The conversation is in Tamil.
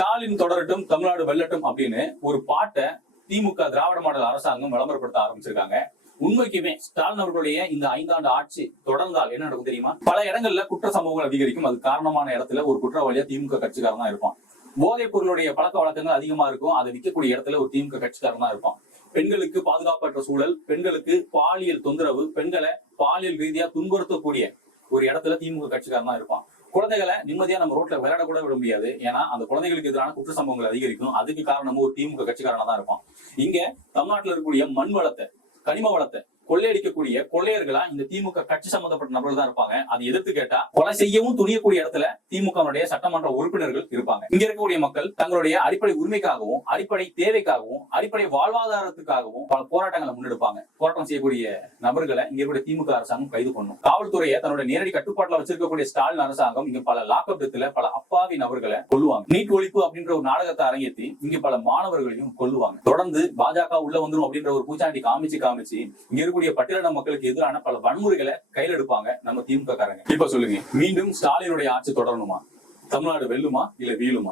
ஸ்டாலின் தொடரட்டும் தமிழ்நாடு வெல்லட்டும் அப்படின்னு ஒரு பாட்டை திமுக திராவிட மாடல் அரசாங்கம் விளம்பரப்படுத்த ஆரம்பிச்சிருக்காங்க. உண்மைக்குமே ஸ்டாலின் அவர்களுடைய இந்த 5 ஆண்டு ஆட்சி தொடர்ந்தால் என்ன நடக்கும் தெரியுமா? பல இடங்கள்ல குற்ற சம்பவங்கள் அதிகரிக்கும். அது காரணமான இடத்துல ஒரு குற்றவாளியா திமுக கட்சிக்காரன் தான் இருப்பான். போதைப் பொருளுடைய பழக்க வழக்கங்கள் அதிகமா இருக்கும். அதை விற்கக்கூடிய இடத்துல ஒரு திமுக கட்சிக்காரன் தான் இருப்பான். பெண்களுக்கு பாதுகாப்பற்ற சூழல், பெண்களுக்கு பாலியல் தொந்தரவு, பெண்களை பாலியல் ரீதியா துன்புறுத்தக்கூடிய ஒரு இடத்துல திமுக கட்சிக்காரன் தான் இருப்பான். குழந்தைகளை நிம்மதியா நம்ம ரோட்ல விளையாட கூட விட முடியாது. ஏன்னா அந்த குழந்தைகளுக்கு எதிரான குற்ற சம்பவங்கள் அதிகரிக்கும். அதுக்கு காரணமும் ஒரு திமுக கட்சிக்காரனா தான் இருப்பான். இங்க தமிழ்நாட்டில் இருக்கக்கூடிய மண் வளத்தை, கனிம வளத்தை கொள்ளையடிக்கக்கூடிய கொள்ளையர்களா இந்த திமுக கட்சி சம்பந்தப்பட்ட நபர்கள் தான் இருப்பாங்க. அதை எதிர்த்து கேட்டா கொலை செய்யவும் துணியக்கூடிய இடத்துல திமுக சட்டமன்ற உறுப்பினர்கள் இருப்பாங்க. இங்க இருக்கக்கூடிய மக்கள் தங்களுடைய அடிப்படை உரிமைக்காகவும், அடிப்படை தேவைக்காகவும், அடிப்படை வாழ்வாதாரத்துக்காகவும் பல போராட்டங்களை முன்னெடுப்பாங்க. போராட்டம் செய்யக்கூடிய நபர்களை இங்க இருக்கக்கூடிய திமுக அரசாங்கம் கைது பண்ணும். காவல்துறையை தன்னுடைய நேரடி கட்டுப்பாட்டுல வச்சிருக்கக்கூடிய ஸ்டாலின் அரசாங்கம் இங்க பல லாக்அப் டெத்ல பல அப்பாவி நபர்களை கொல்லுவாங்க. நீட் ஒழிப்பு அப்படின்ற ஒரு நாடகத்தை அரங்கேற்றி இங்க பல மாணவர்களையும் கொல்லுவாங்க. தொடர்ந்து பாஜக உள்ள வந்துடும் அப்படின்ற ஒரு பூச்சாண்டி காமிச்சு இங்க பட்டியலின மக்களுக்கு எதிரான பல வன்முறைகளை கையில் எடுப்பாங்க நம்ம திமுக காரங்க. இப்ப சொல்லுங்க, மீண்டும் ஸ்டாலினுடைய ஆட்சி தொடரணுமா? தமிழ்நாடு வெல்லுமா இல்ல வீழுமா?